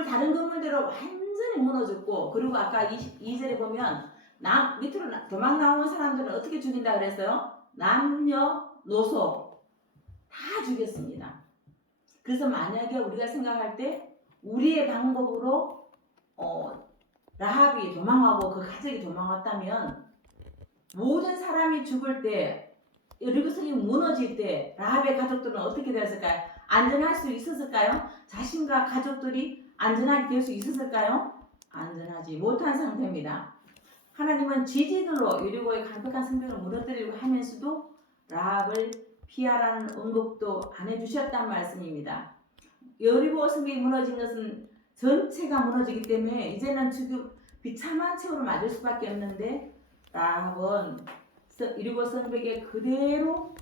건물 다른 건물대로 완전히 무너졌고, 그리고 아까 22절에 보면 밑으로 도망 나온 사람들은 어떻게 죽인다 그랬어요? 남녀노소 다 죽였습니다. 그래서 만약에 우리가 생각할 때 우리의 방법으로 라합이 도망하고 그 가족이 도망왔다면, 모든 사람이 죽을 때, 여리고성이 무너질 때 라합의 가족들은 어떻게 되었을까요? 안전할 수 있었을까요? 자신과 가족들이 안전하게 될 수 있었을까요? 안전하지 못한 상태입니다. 하나님은 지진으로 여리고의 강력한 성벽을 무너뜨리려고 하면서도 라합을 피하라는 언급도 안 해주셨단 말씀입니다. 여리고 성벽이 무너진 것은 전체가 무너지기 때문에 이제는 지금 비참한 최후를 맞을 수밖에 없는데, 라합은 여리고 성벽에 그대로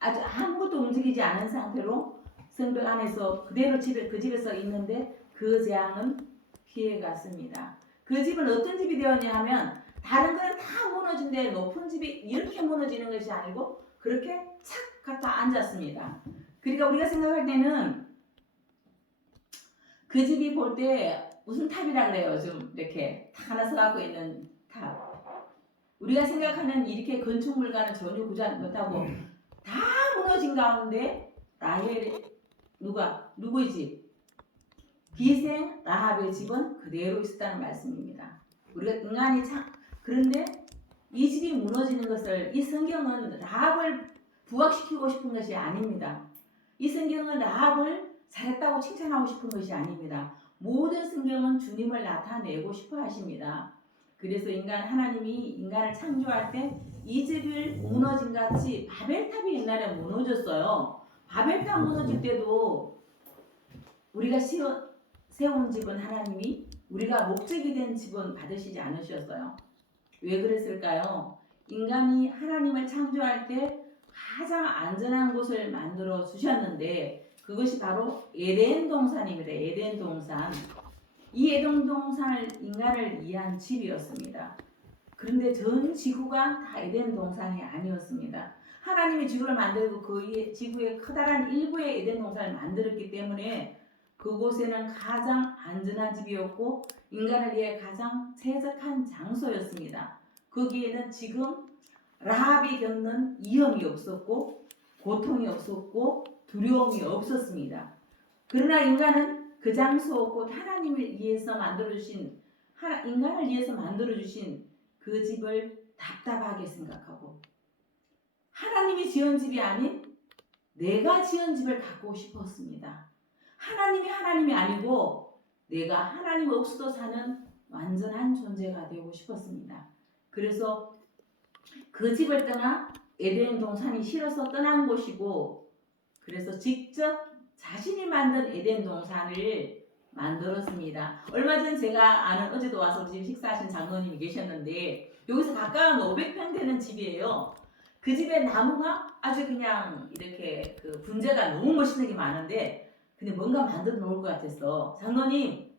아주 아무것도 움직이지 않은 상태로 성벽 안에서 그대로 그 집에서 있는데 그 재앙은 피해갔습니다. 그 집은 어떤 집이 되었냐 하면, 다른 거는 다 무너진데 높은 집이 이렇게 무너지는 것이 아니고 그렇게 착 갖다 앉았습니다. 그러니까 우리가 생각할 때는 그 집이 볼 때 무슨 탑이라 그래요? 좀 이렇게 탁 하나 서갖고 있는 탑. 우리가 생각하는 이렇게 건축 물과는 전혀 구장 못하고 다 무너진 가운데 라헬 누구의 집? 기생 라합의 집은 그대로 있었다는 말씀입니다. 우리가 인간이 그런데 이 집이 무너지는 것을, 이 성경은 라합을 부각시키고 싶은 것이 아닙니다. 이 성경은 라합을 잘했다고 칭찬하고 싶은 것이 아닙니다. 모든 성경은 주님을 나타내고 싶어 하십니다. 그래서 하나님이 인간을 창조할 때 이 집을 무너진 같이 바벨탑이 옛날에 무너졌어요. 바벨탑 무너질 때도 우리가 세운 집은 하나님이, 우리가 목적이 된 집은 받으시지 않으셨어요. 왜 그랬을까요? 인간이 하나님을 창조할 때 가장 안전한 곳을 만들어 주셨는데, 그것이 바로 에덴 동산입니다. 에덴 동산. 이 에덴 동산을 인간을 위한 집이었습니다. 그런데 전 지구가 다 에덴 동산이 아니었습니다. 하나님이 지구를 만들고 그 지구의 커다란 일부의 에덴 동산을 만들었기 때문에 그곳에는 가장 안전한 집이었고 인간을 위해 가장 최적한 장소였습니다. 거기에는 지금 라합이 겪는 위험이 없었고 고통이 없었고 두려움이 없었습니다. 그러나 인간은 그 장소, 곧 하나님을 위해서 만들어주신, 인간을 위해서 만들어주신 그 집을 답답하게 생각하고, 하나님이 지은 집이 아닌 내가 지은 집을 갖고 싶었습니다. 하나님이 아니고 내가 하나님 없이도 사는 완전한 존재가 되고 싶었습니다. 그래서 그 집을 떠나 에덴 동산이 싫어서 떠난 곳이고, 그래서 직접 자신이 만든 에덴 동산을 만들었습니다. 얼마 전 제가 아는, 어제도 와서 집 식사하신 장로님이 계셨는데, 여기서 가까운 500평 되는 집이에요. 그 집에 나무가 아주 그냥 이렇게 그 분재가 너무 멋있는 게 많은데, 근데 뭔가 만들어 놓을 것 같았어. 장로님,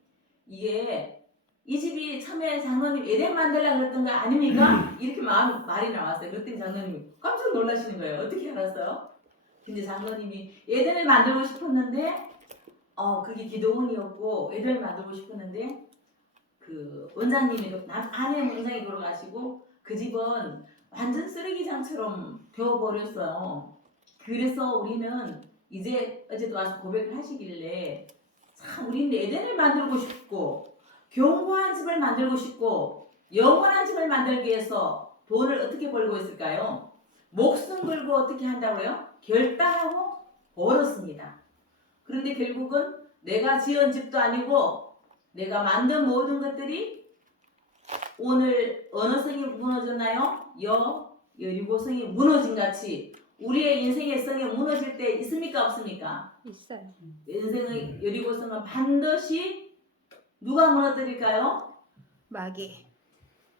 이 집이 처음에 장로님 에덴 만들려고 그랬던 거 아닙니까? 이렇게 말이 나왔어요. 그랬더니 장로님이 깜짝 놀라시는 거예요. 어떻게 알았어요? 근데 장로님이 에덴을 만들고 싶었는데 그게 기도원이었고 에덴을 만들고 싶었는데 그 원장님이 아내 원장이 돌아가시고 그 집은 완전 쓰레기장처럼 되어버렸어요. 그래서 우리는 이제 어제도 와서 고백을 하시길래, 참 우리는 에덴을 만들고 싶고 견고한 집을 만들고 싶고 영원한 집을 만들기 위해서 돈을 어떻게 벌고 있을까요? 목숨 걸고 어떻게 한다고요? 결단하고 벌었습니다. 그런데 결국은 내가 지은 집도 아니고 내가 만든 모든 것들이 오늘 어느 성이 무너졌나요? 여리고 성이 무너진 같이 우리의 인생의 성이 무너질 때 있습니까? 없습니까? 있어요. 인생의 여리고 성은 반드시 누가 무너뜨릴까요? 마귀.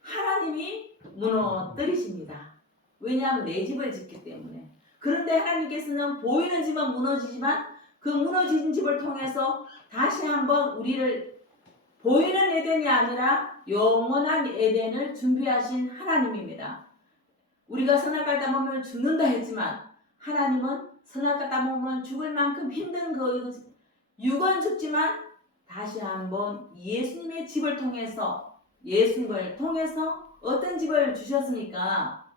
하나님이 무너뜨리십니다. 왜냐하면 내 집을 짓기 때문에. 그런데 하나님께서는 보이는 집은 무너지지만 그 무너진 집을 통해서 다시 한번 우리를 보이는 에덴이 아니라 영원한 에덴을 준비하신 하나님입니다. 우리가 선악과를 따먹으면 죽는다 했지만 하나님은 선악과 따먹으면 죽을 만큼 힘든 그 육은 죽지만 다시 한번 예수님의 집을 통해서 어떤 집을 주셨습니까?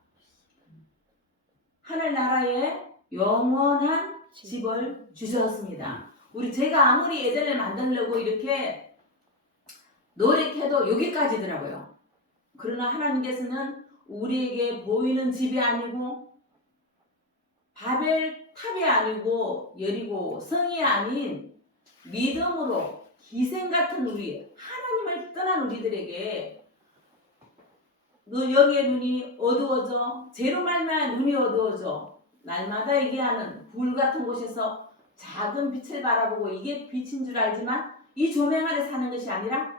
하늘나라에 영원한 집을 주셨습니다. 제가 아무리 예전에 만들려고 이렇게 노력해도 여기까지더라고요. 그러나 하나님께서는 우리에게 보이는 집이 아니고 바벨 탑이 아니고 여리고 성이 아닌 믿음으로 희생 같은 하나님을 떠난 우리들에게 영의 눈이 어두워져 죄로 말미암아 눈이 어두워져 날마다 얘기하는 불 같은 곳에서 작은 빛을 바라보고 이게 빛인 줄 알지만 이 조명 아래 사는 것이 아니라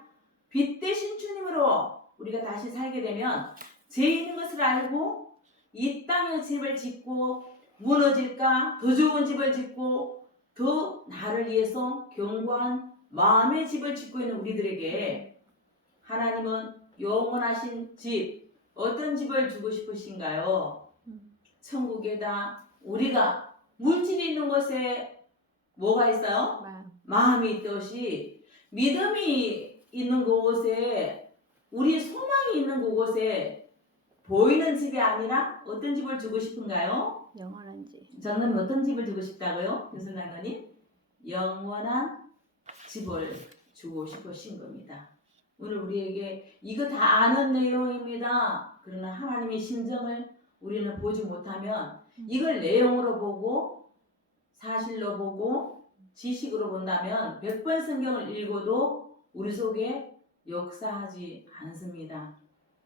빛 대신 주님으로 우리가 다시 살게 되면 죄 있는 것을 알고 이 땅에 집을 짓고 무너질까 더 좋은 집을 짓고 더 나를 위해서 견고한 마음의 집을 짓고 있는 우리들에게 하나님은 영원하신 집, 어떤 집을 주고 싶으신가요? 천국에다 우리가 물질이 있는 곳에 뭐가 있어요? 마음이 있듯이 믿음이 있는 그곳에 우리의 소망이 있는 그곳에 보이는 집이 아니라 어떤 집을 주고 싶은가요? 영원한 집. 장로님 어떤 집을 주고 싶다고요? 교수님 영원한 집을 주고 싶으신 겁니다. 오늘 우리에게 이거 다 아는 내용입니다. 그러나 하나님의 심정을 우리는 보지 못하면 이걸 내용으로 보고 사실로 보고 지식으로 본다면 100번 성경을 읽어도 우리 속에 역사하지 않습니다.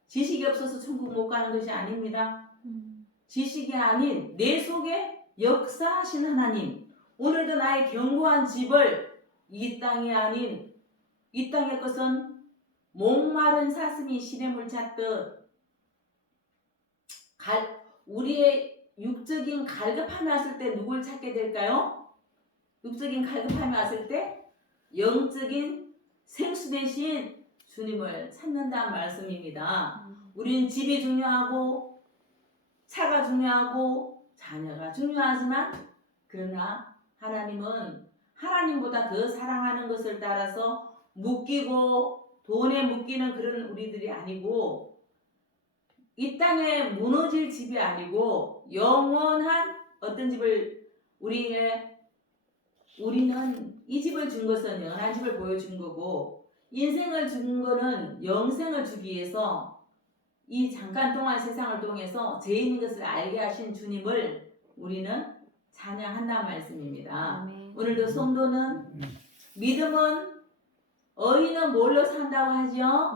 지식이 없어서 천국 못 가는 것이 아닙니다. 지식이 아닌 내 속에 역사하신 하나님, 오늘도 나의 견고한 집을 이 땅이 아닌 이 땅의 것은 목마른 사슴이 시냇물 찾듯 우리의 육적인 갈급함이 왔을 때 누굴 찾게 될까요? 육적인 갈급함이 왔을 때 영적인 생수 대신 주님을 찾는다는 말씀입니다. 우리는 집이 중요하고 차가 중요하고 자녀가 중요하지만 그러나 하나님은 하나님보다 더 사랑하는 것을 따라서 묶이고 돈에 묶이는 그런 우리들이 아니고 이 땅에 무너질 집이 아니고 영원한 어떤 집을 우리는 이 집을 준 것은 영원한 집을 보여준 거고 인생을 준 거는 영생을 주기 위해서 이 잠깐 동안 세상을 통해서 죄 있는 것을 알게 하신 주님을 우리는 찬양한다는 말씀입니다. 오늘도 성도는 믿음은 어인은 뭘로 산다고 하죠?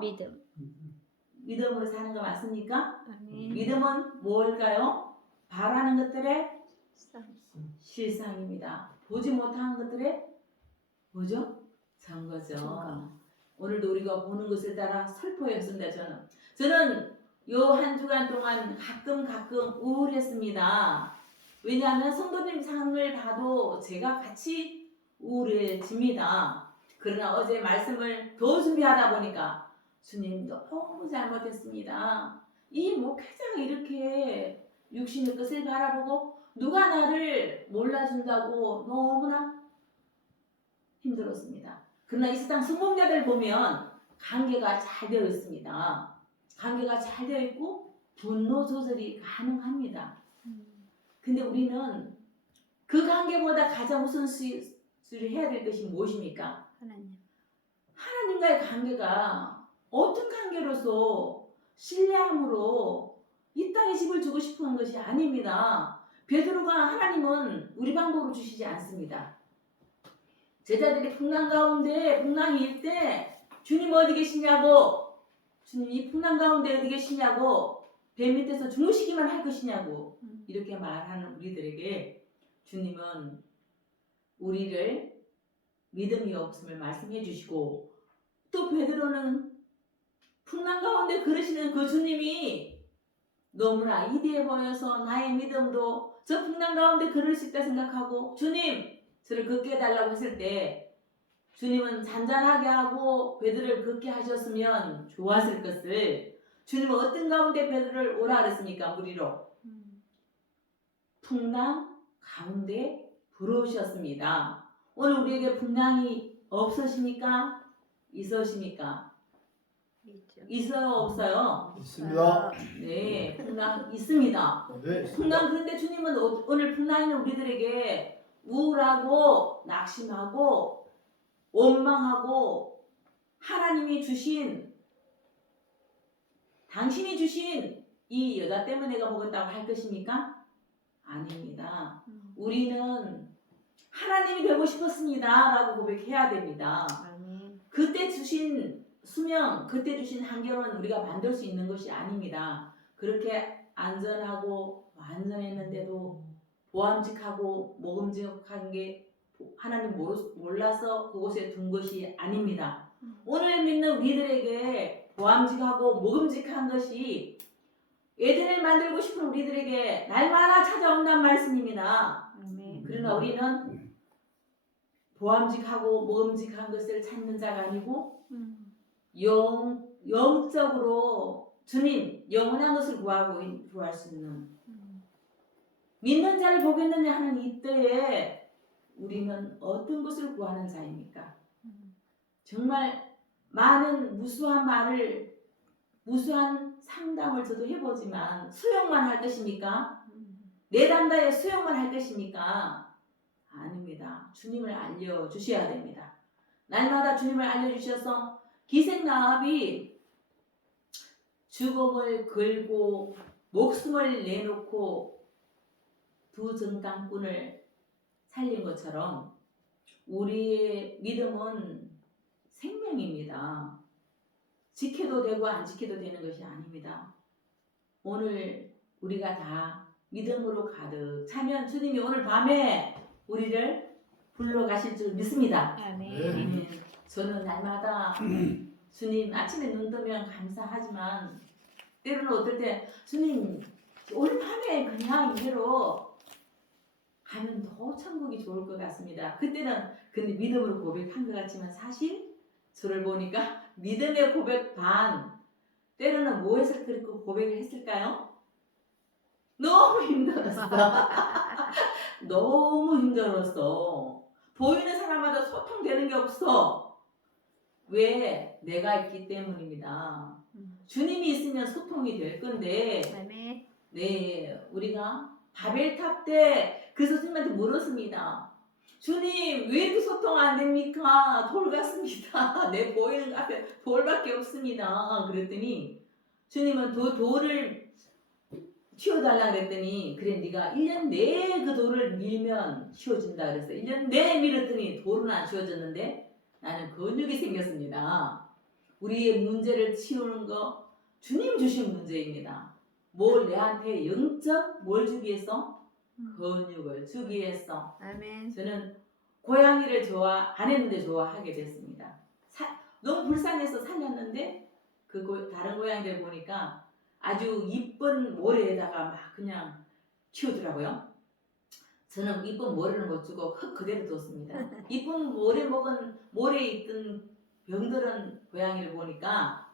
믿음으로 사는 거 맞습니까? 믿음은 뭘까요? 바라는 것들의 실상입니다. 보지 못한 것들의 뭐죠? 증거죠. 오늘도 우리가 보는 것을 따라 설포였습니다. 저는 요 한 주간 동안 가끔 우울했습니다. 왜냐하면 성도님 삶을 봐도 제가 같이 우울해집니다. 그러나 어제 말씀을 더 준비하다 보니까 주님 너무 잘못했습니다. 이 목회자가 이렇게 육신의 것을 바라보고 누가 나를 몰라준다고 너무나 힘들었습니다. 그러나 이 세상 성공자들 보면 관계가 잘 되어 있습니다. 관계가 잘 되어 있고 분노 조절이 가능합니다. 근데 우리는 그 관계보다 가장 우선순위를 해야 될 것이 무엇입니까? 하나님과의 관계가 어떤 관계로서 신뢰함으로 이 땅에 집을 주고 싶은 것이 아닙니다. 베드로가 하나님은 우리 방법으로 주시지 않습니다. 제자들이 풍랑 가운데 풍랑이 일 때 주님 어디 계시냐고 주님 이 풍랑 가운데 어디 계시냐고 배 밑에서 주무시기만 할 것이냐고 이렇게 말하는 우리들에게 주님은 우리를 믿음이 없음을 말씀해 주시고 또 베드로는 풍랑 가운데 걸으시는 그 주님이 너무나 이대해 보여서 나의 믿음도 저 풍랑 가운데 걸을 수 있다 생각하고 주님 저를 걷게 해달라고 했을 때 주님은 잔잔하게 하고 베드로를 걷게 하셨으면 좋았을 것을 주님은 어떤 가운데 베드로를 오라 그랬습니까? 무리로 풍랑 가운데 부르셨습니다. 오늘 우리에게 풍랑이 없으십니까? 있으십니까? 있죠. 있어요, 없어요? 있습니다. 네, 풍랑 있습니다. 네, 있습니다. 풍랑, 그런데 주님은 오늘 풍랑 있는 우리들에게 우울하고 낙심하고 원망하고 하나님이 주신, 당신이 주신 이 여자 때문에 내가 먹었다고 할 것입니까? 아닙니다. 우리는 하나님이 되고 싶었습니다 라고 고백해야 됩니다. 아멘. 그때 주신 수명, 그때 주신 한결은 우리가 만들 수 있는 것이 아닙니다. 그렇게 안전하고 완전했는데도 보암직하고 먹음직한 게 하나님 몰라서 그곳에 둔 것이 아닙니다. 오늘 믿는 우리들에게 보암직하고 먹음직한 것이 에덴을 만들고 싶은 우리들에게 날마다 찾아온다는 말씀입니다. 아멘. 그러나 우리는 보암직하고 먹음직한 것을 찾는 자가 아니고 영적으로 주님 영원한 것을 구할 수 있는 믿는 자를 보겠느냐 하는 이때에 우리는 어떤 것을 구하는 자입니까? 정말 많은 무수한 말을, 무수한 상담을 저도 해보지만 수용만 할 것입니까? 내담다에 수용만 할 것입니까? 아닙니다. 주님을 알려주셔야 됩니다. 날마다 주님을 알려주셔서 기생나합이 죽음을 걸고 목숨을 내놓고 두 정탐꾼을 살린 것처럼 우리의 믿음은 생명입니다. 지켜도 되고 안 지켜도 되는 것이 아닙니다. 오늘 우리가 다 믿음으로 가득 차면 주님이 오늘 밤에 우리를 불러가실 줄 믿습니다. 아멘. 저는 날마다 주님 아침에 눈 뜨면 감사하지만 때로는 어떨 때 주님 오늘 밤에 그냥 이대로 가면 더 천국이 좋을 것 같습니다. 그때는 근데 믿음으로 고백한 것 같지만 사실 저를 보니까 믿음의 고백 반, 때로는 뭐해서 그렇게 고백을 했을까요? 너무 힘들었어. 너무 힘들었어. 보이는 사람마다 소통되는 게 없어. 왜? 내가 있기 때문입니다. 주님이 있으면 소통이 될 건데, 아멘. 네, 우리가 바벨탑 때 그 스님한테 물었습니다. 주님, 왜 이렇게 소통 안 됩니까? 돌 같습니다. 내 보이는 앞에 돌밖에 없습니다. 그랬더니 주님은 돌을 치워달라 그랬더니 그래 네가 1년 내에 그 돌을 밀면 치워진다 그랬어. 1년 내에 밀었더니 돌은 안 치워졌는데 나는 근육이 생겼습니다. 우리의 문제를 치우는 거 주님 주신 문제입니다. 뭘 내한테 영적 뭘 주기 위해서? 근육을 주기 위해서. 아멘. 저는 고양이를 안 했는데 좋아하게 됐습니다. 너무 불쌍해서 살렸는데 다른 고양이들 보니까 아주 이쁜 모래에다가 막 그냥 키우더라고요. 저는 이쁜 모래는 못 주고 흙 그대로 뒀습니다. 이쁜 모래에 있던 병들은 고양이를 보니까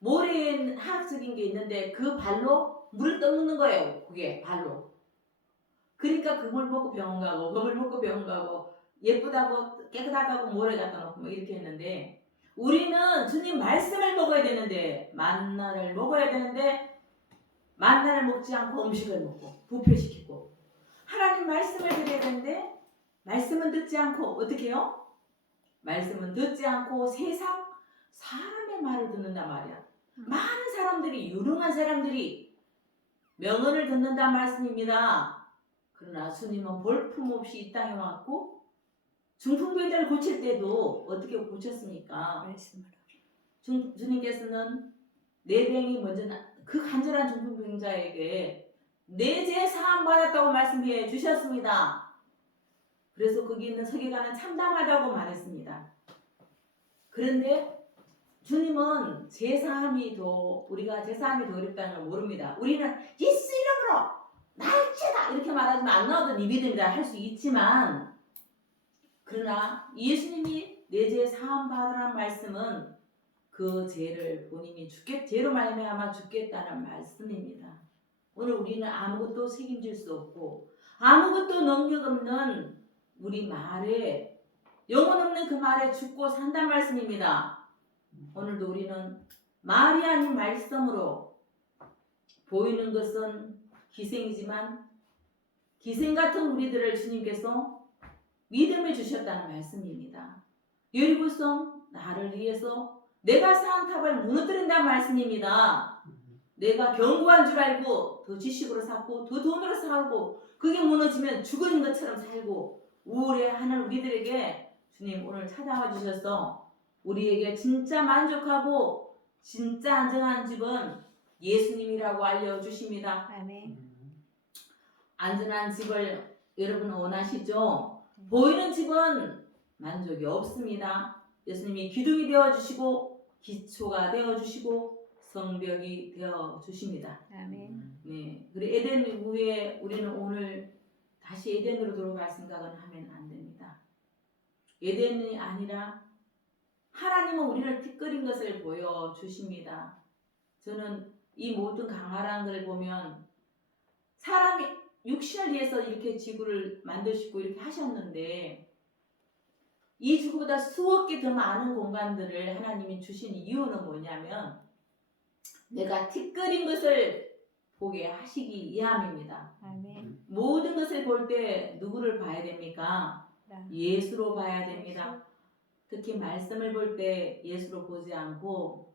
모래에 화학적인 게 있는데 그 발로 물을 떠먹는 거예요. 그게 발로. 그러니까 그물 먹고 병원 가고 그물 먹고 병원 가고 예쁘다고 깨끗하다고 모래 갖다 놓고 뭐 이렇게 했는데 우리는 주님 말씀을 먹어야 되는데 만나를 먹어야 되는데 만나를 먹지 않고 음식을 먹고 부패시키고 하나님 말씀을 드려야 되는데 말씀은 듣지 않고 어떻게 해요? 말씀은 듣지 않고 세상 사람의 말을 듣는단 말이야. 많은 사람들이 유능한 사람들이 명언을 듣는단 말씀입니다. 그러나 주님은 볼품없이 이 땅에 왔고 중풍병자를 고칠 때도 어떻게 고쳤습니까? 말씀으로. 주님께서는 내 병이 먼저 그 간절한 중풍병자에게 내 죄 사함 받았다고 말씀해 주셨습니다. 그래서 거기 있는 서기관은 참담하다고 말했습니다. 그런데 주님은 우리가 제사함이 더 어렵다는 걸 모릅니다. 우리는 예수 이름으로 날죄다 이렇게 말하지만 안 나오던 이 믿음이라 할 수 있지만 그러나 예수님이 내 죄 사함 받으라는 말씀은 그 죄를 본인이 죄로 말미암아 죽겠다는 말씀입니다. 오늘 우리는 아무것도 책임질 수 없고 아무것도 능력 없는 우리 말에 영혼 없는 그 말에 죽고 산단 말씀입니다. 오늘도 우리는 말이 아닌 말씀으로 보이는 것은 기생이지만 기생 같은 우리들을 주님께서 믿음을 주셨다는 말씀입니다. 여리고성 나를 위해서 내가 쌓은 탑을 무너뜨린다는 말씀입니다. 내가 견고한 줄 알고 더 지식으로 쌓고 더 돈으로 쌓고 그게 무너지면 죽은 것처럼 살고 우울해하는 우리들에게 주님 오늘 찾아와 주셔서 우리에게 진짜 만족하고 진짜 안정한 집은 예수님이라고 알려주십니다. 아멘. 안전한 집을 여러분 원하시죠? 보이는 집은 만족이 없습니다. 예수님이 기둥이 되어주시고 기초가 되어주시고 성벽이 되어주십니다. 아멘. 네, 그리고 에덴 후에 우리는 오늘 다시 에덴으로 돌아갈 생각은 하면 안 됩니다. 에덴이 아니라 하나님은 우리를 티끌인 것을 보여주십니다. 저는 이 모든 강활한 걸 보면 사람이 육신을 위해서 이렇게 지구를 만드시고 이렇게 하셨는데 이 지구보다 수억 개 더 많은 공간들을 하나님이 주신 이유는 뭐냐면 내가 티끌인 것을 보게 하시기 위함입니다. 아멘. 모든 것을 볼 때 누구를 봐야 됩니까? 예수로 봐야 됩니다. 특히 말씀을 볼 때 예수로 보지 않고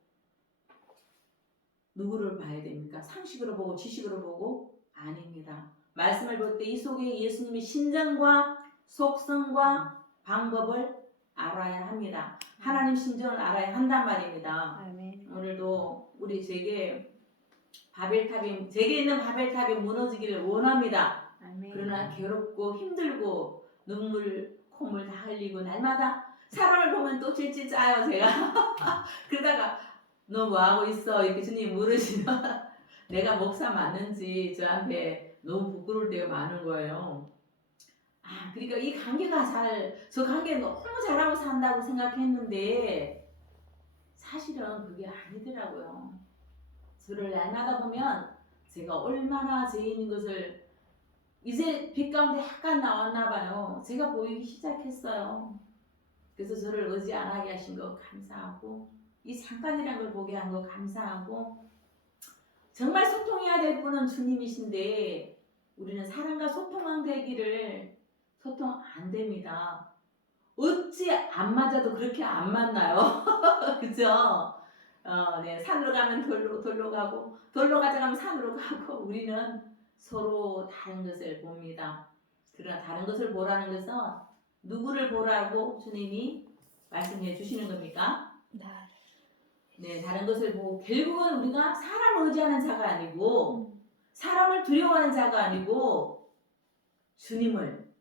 누구를 봐야 됩니까? 상식으로 보고 지식으로 보고? 아닙니다. 말씀을 볼 때 이 속에 예수님의 신정과 속성과 방법을 알아야 합니다. 하나님 신정을 알아야 한단 말입니다. 아멘. 오늘도 제게 있는 바벨탑이 무너지기를 원합니다. 아멘. 그러나 괴롭고 힘들고 눈물 콧물 다 흘리고 날마다 사람을 보면 또 질질 짜요 제가. 그러다가 너 뭐하고 있어 이렇게 주님 물으시면 내가 목사 맞는지 저한테 너무 부끄러울 때가 많은 거예요. 그러니까 이 관계가 저 관계 너무 잘하고 산다고 생각했는데 사실은 그게 아니더라고요. 저를 날마다 보면 제가 얼마나 죄인인 것을 이제 빛 가운데 약간 나왔나 봐요. 제가 보이기 시작했어요. 그래서 저를 의지 안 하게 하신 거 감사하고 이 잠깐이란 걸 보게 한 거 감사하고 정말 소통해야 될 분은 주님이신데 우리는 사람과 소통되기를 소통 안 됩니다. 어찌 안 맞아도 그렇게 안 만나요. 그죠? 네, 산으로 가면 돌로 가고 돌로 가자면 산으로 가고 우리는 서로 다른 것을 봅니다. 그러나 다른 것을 보라는 것은 누구를 보라고 주님이 말씀해 주시는 겁니까? 네, 다른 것을 보고 결국은 우리가 사람을 의지하는 자가 아니고 사람을 두려워하는 자가 아니고 주님을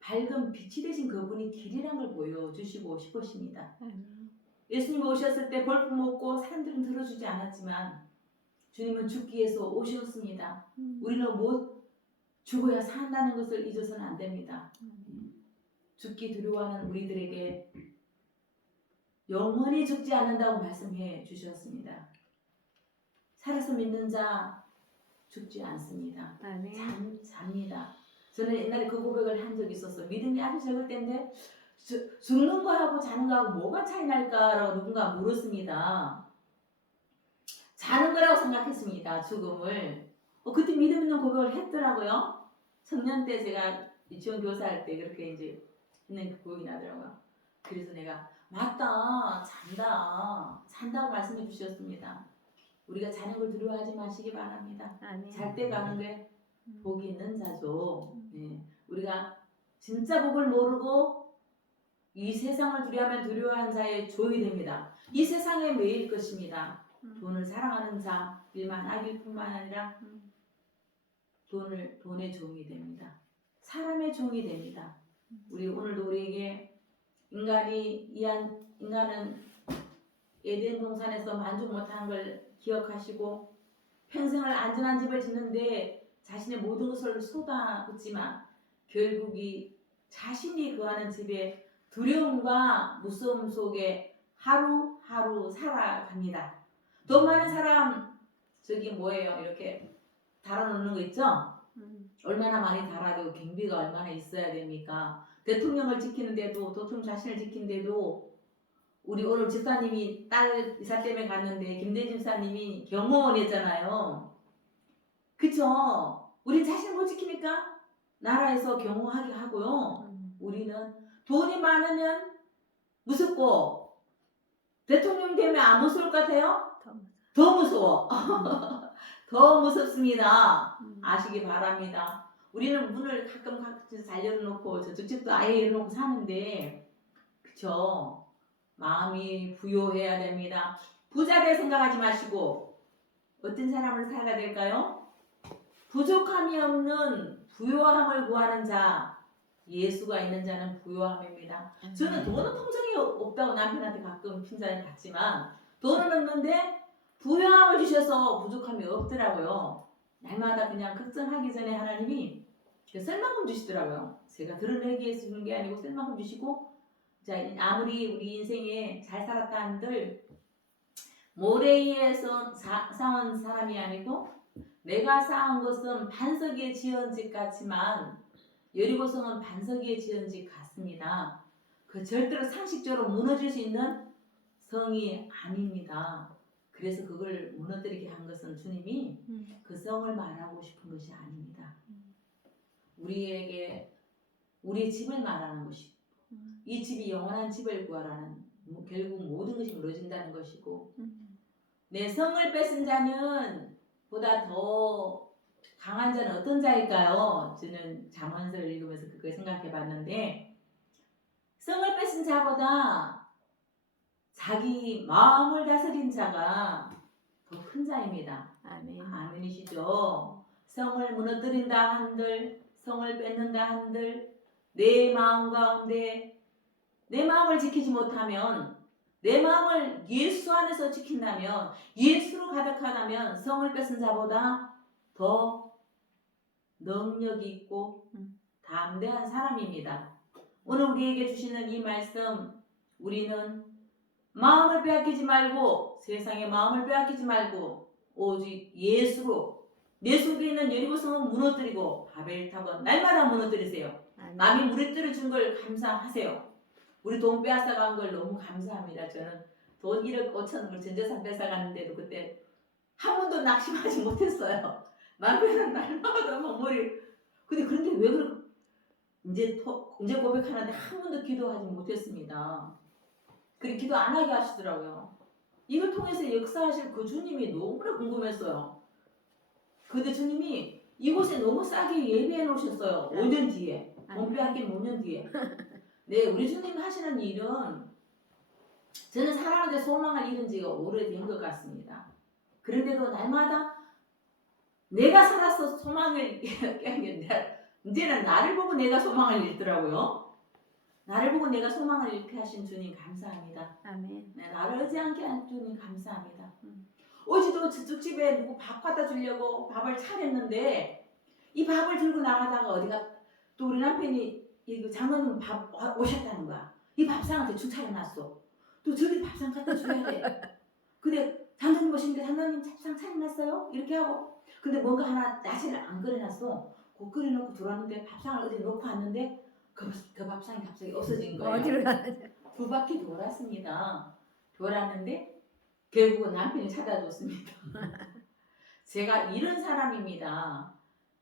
밝은 빛이 되신 그분이 길이란 걸 보여주시고 싶으십니다. 예수님 오셨을 때 볼품 없고 사람들은 들어주지 않았지만 주님은 죽기 위해서 오셨습니다. 우리는 못 죽어야 산다는 것을 잊어서는 안 됩니다. 죽기 두려워하는 우리들에게 영원히 죽지 않는다고 말씀해 주셨습니다. 살아서 믿는 자 죽지 않습니다. 잡니다. 저는 옛날에 그 고백을 한 적이 있었어요. 믿음이 아주 적을 때인데 죽는 거하고 자는 거하고 뭐가 차이 날까라고 누군가 물었습니다. 자는 거라고 생각했습니다. 죽음을. 그때 믿음 있는 고백을 했더라고요. 청년 때 제가 유치원 교사할 때 그렇게 이제 했는 그 고백이 나더라고요. 그래서 내가 맞다 잔다고 말씀해 주셨습니다. 우리가 자는 걸 두려워하지 마시기 바랍니다. 잘 때 가는 게 복이 있는 자죠. 네. 우리가 진짜 복을 모르고 이 세상을 두려워하는 자의 종이 됩니다. 이 세상에 매일 것입니다. 돈을 사랑하는 자, 일만 악일 뿐만 아니라 돈의 종이 됩니다. 사람의 종이 됩니다. 오늘도 우리에게 인간은 에덴 동산에서 만족 못한 걸 기억하시고 평생을 안전한 집을 짓는데 자신의 모든 것을 쏟아붓지만 결국이 자신이 거하는 집에 두려움과 무서움 속에 하루하루 살아갑니다. 돈 많은 사람 저기 뭐예요? 이렇게 달아놓는 거 있죠? 얼마나 많이 달아도 경비가 얼마나 있어야 됩니까? 대통령을 지키는데도 대통령 자신을 지키는데도 우리 오늘 집사님이 딸 이사 때문에 갔는데 김대진 집사님이 경호원이었잖아요. 그쵸? 우린 자신을 못 지키니까 나라에서 경호하게 하고요. 우리는 돈이 많으면 무섭고 대통령 되면 안 무서울 것 같아요? 더 무서워. 더 무섭습니다. 아시기 바랍니다. 우리는 문을 가끔 잘 열어놓고 저쪽 집도 아예 열어놓고 사는데 그쵸? 마음이 부요해야 됩니다. 부자 될 생각하지 마시고 어떤 사람을 살아야 될까요? 부족함이 없는 부요함을 구하는 자, 예수가 있는 자는 부요함입니다. 저는 돈은 통장에 없다고 남편한테 가끔 핀잔을 받지만 돈은 없는데 부요함을 주셔서 부족함이 없더라고요. 날마다 그냥 걱정하기 전에 하나님이 쓸 만큼 주시더라고요. 제가 드러내기 위해서 주는 게 아니고 쓸 만큼 주시고, 자, 아무리 우리 인생에 잘 살았다 한들 모래 위에서 쌓은 사람이 아니고 내가 쌓은 것은 반석 위에 지은 집 같지만 여리고성은 반석 위에 지은 집 같습니다. 그 절대로 상식적으로 무너질 수 있는 성이 아닙니다. 그래서 그걸 무너뜨리게 한 것은 주님이 그 성을 말하고 싶은 것이 아닙니다. 우리에게 우리의 집을 말하는 것이고 이 집이 영원한 집을 구하라는, 결국 모든 것이 무너진다는 것이고, 내 성을 뺏은 자는 보다 더 강한 자는 어떤 자일까요? 저는 잠언서를 읽으면서 그걸 생각해 봤는데, 성을 뺏은 자보다 자기 마음을 다스린 자가 더 큰 자입니다. 아멘. 아멘이시죠? 성을 무너뜨린다 한들, 성을 뺏는다 한들, 내 마음 가운데 내 마음을 지키지 못하면, 내 마음을 예수 안에서 지킨다면, 예수로 가득하다면 성을 뺏은 자보다 더 능력이 있고 담대한 사람입니다. 오늘 우리에게 주시는 이 말씀, 우리는 마음을 빼앗기지 말고, 세상의 마음을 빼앗기지 말고 오직 예수로, 내 속에 있는 여리고성은 무너뜨리고 바벨탑은 날마다 무너뜨리세요. 남이 무너뜨려 준 걸 감사하세요. 우리 돈 빼앗아간 걸 너무 감사합니다. 저는 돈 1억 5천을 전 재산 뺏어갔는데도 그때 한 번도 낙심하지 못했어요. 남편은 날마다 막 머리. 근데 그런데 왜 그렇게 이제 고백하는데 한 번도 기도하지 못했습니다. 그리고 기도 안 하게 하시더라고요. 이걸 통해서 역사하실 그 주님이 너무나 궁금했어요. 근데 주님이 이곳에 너무 싸게 예배해 놓으셨어요. 5년 뒤에. 돈 빼앗긴 5년 뒤에. 네, 우리 주님 하시는 일은 저는 살아가는데 소망을 잃은 지가 오래된 것 같습니다. 그런데도 날마다 내가 살아서 소망을 이제는 나를 보고 내가 소망을 잃더라고요. 나를 보고 내가 소망을 잃게 하신 주님 감사합니다. 아멘. 네, 나를 의지 않게 한 주님 감사합니다. 어제도 저쪽 집에 누구 밥 갖다 주려고 밥을 차렸는데 이 밥을 들고 나가다가 어디가 또 우리 남편이 이 장로님 밥 오셨다는 거야. 이 밥상을 대충 차려놨어. 또 저기 밥상 갖다 줘야 돼. 근데 장로님 오시는데 장로님 밥상 차려놨어요? 이렇게 하고, 근데 뭔가 하나 야채를 안 끓여놨어. 그 끓여놓고 들어왔는데 밥상을 어디 놓고 왔는데 그 밥상이 갑자기 없어진 거예요. 어디로 가는지. 2바퀴 돌았습니다. 돌았는데 결국은 남편이 찾아줬습니다. 제가 이런 사람입니다.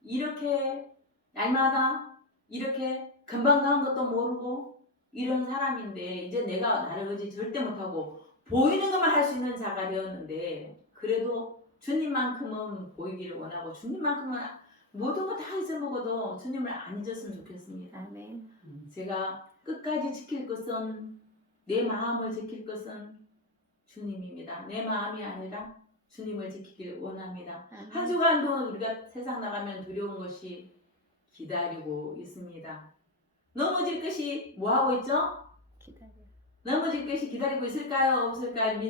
이렇게 날마다 이렇게 금방 나온 것도 모르고 이런 사람인데, 이제 내가 나를 의지 절대 못하고 보이는 것만 할 수 있는 자가 되었는데, 그래도 주님만큼은 보이기를 원하고 주님만큼은 모든 거 다 잊어먹어도 주님을 안 잊었으면 좋겠습니다. 아멘. 제가 끝까지 지킬 것은, 내 마음을 지킬 것은 주님입니다. 내 마음이 아니라 주님을 지키길 원합니다. 아멘. 한 주간도 우리가 세상 나가면 두려운 것이 기다리고 있습니다. 넘어질 것이 뭐하고 있죠? 기다려. 넘어질 것이 기다리고 있을까요? 없을까요?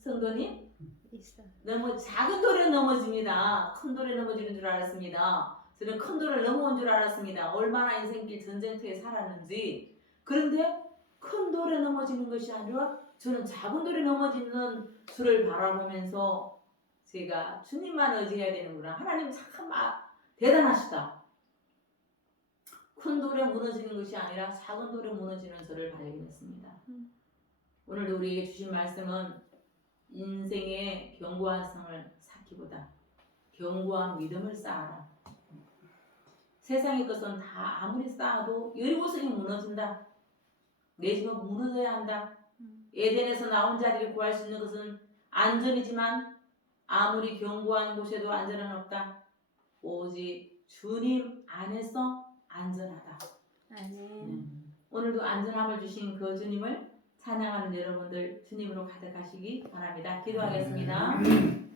성도님? 있어. 너무 작은 돌에 넘어집니다. 큰 돌에 넘어지는 줄 알았습니다. 저는 큰 돌을 넘어온 줄 알았습니다. 얼마나 인생길 전쟁터에 살았는지. 그런데 큰 돌에 넘어지는 것이 아니라 저는 작은 돌에 넘어지는 수를 바라보면서 제가 주님만 의지해야 되는구나. 하나님 참 대단하시다. 큰 돌에 무너지는 것이 아니라 작은 돌에 무너지는 저를 발견했습니다. 오늘도 우리에게 주신 말씀은 인생의 견고한 성을 쌓기보다 견고한 믿음을 쌓아라. 세상의 것은 다 아무리 쌓아도 여리고성이 무너진다. 내 집은 무너져야 한다. 에덴에서 나온 자리를 구할 수 있는 것은 안전이지만 아무리 견고한 곳에도 안전은 없다. 오직 주님 안에서 안전하다. 오늘도 안전함을 주신 그 주님을 찬양하는 여러분들 주님으로 가득하시기 바랍니다. 기도하겠습니다.